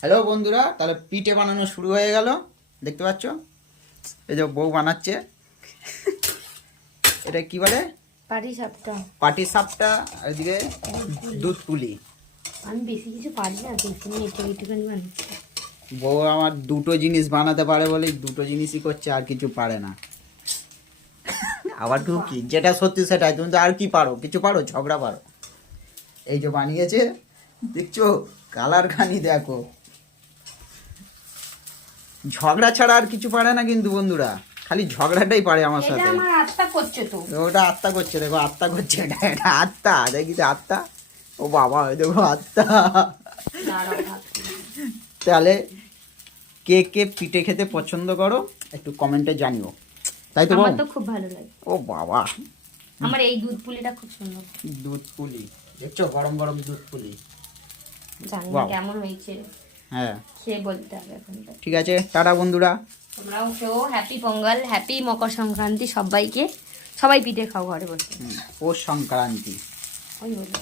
Hello বন্ধুরা, তাহলে পিঠে বানানো শুরু হয়ে গেল। দেখতে পাচ্ছ, এই যে বউ বানাচ্ছে। এটা কি বলে? পাটিসাপটা। পাটিসাপটা। এদিকে দুধ পুলি। আমি বেশি কিছু পারি না, বেশি নিয়ে একটুখানি বানাচ্ছি। বউ আমার দুটো জিনিস বানাতে পারে বলেই দুটো জিনিসই করছে, আর কিছু পারে না। আবার কি যেটা সত্যি সেটাই, তুমি তো আর কি পারো? কিছু পারো? ঝগড়া পারো। এই যে বানিয়েছে, দেখছো কালার খানি দেখো। ঝগড়া ছাড়া আর কিছু পারে না কিন্তু বন্ধুরা, খালি ঝগড়াটাই পারে আমার এটা সাথে। আমার আত্মা করছে তো। ওটা আত্মা করছে, দেখো আত্মা করছে। এটা আত্মা, দেখি তো আত্মা। ও বাবা, ওই দেখো আত্মা। দাঁড়াও ভাবছি। তাহলে কে কে পিঠে খেতে পছন্দ করো একটু কমেন্টে জানিও, তাই তো আমার বউ? তো খুব ভালো লাগে। ও বাবা, আমার এই দুধ পুলিটা খুব সুন্দর। দুধ পুলি দেখছো, গরম গরম দুধ পুলি। জানি না বাহ। কেমন হয়েছে, হ্যাঁ খেয়ে বলতে হবে এখন তো। ঠিক আছে, টাটা বন্ধুরা। তোমরাও খেও। হ্যাপি পোঙ্গল, হ্যাপি মকর সংক্রান্তি সবাইকে। সবাই পিঠে খাও ঘরে বসে। পৌষ সংক্রান্তি। ওই বলো।